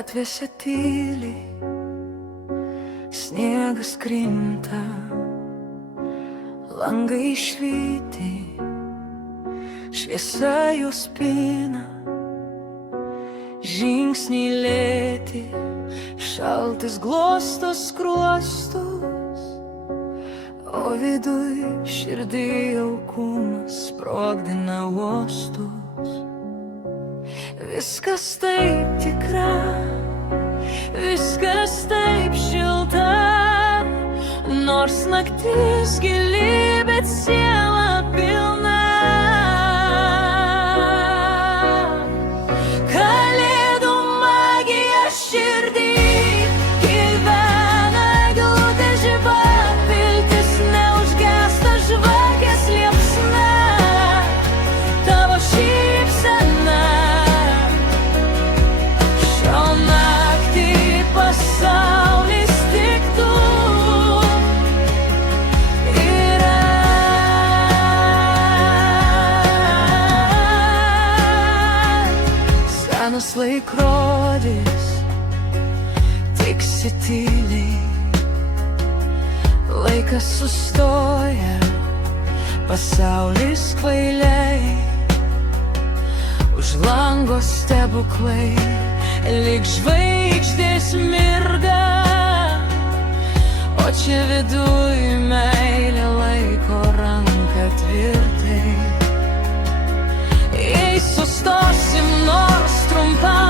Gatvėse tyliai sniegas krinta, langai švyti, šviesa jos pina, žingsniai lėti, šaltis glosto skruostus, o viduj širdį jaukumas sprogdina uostus. Viskas taip tikra, viskas taip šilta, nors naktis gili, bet siela pilna. Kalėdų magija širdį gyvena, eglutė žiba, viltis neužgęsta, žvakės liepsna, tavo šypsena. Šią naktį pasaulis tik tu yra. Senas laikrodis tiksi tyliai, laikas sustoja, pasaulis kvailiai, už lango stebuklai, lyg žvaigždės mirga, o čia viduj meilė laiko ranką tvirtai. Jei sustosim nors trumpam,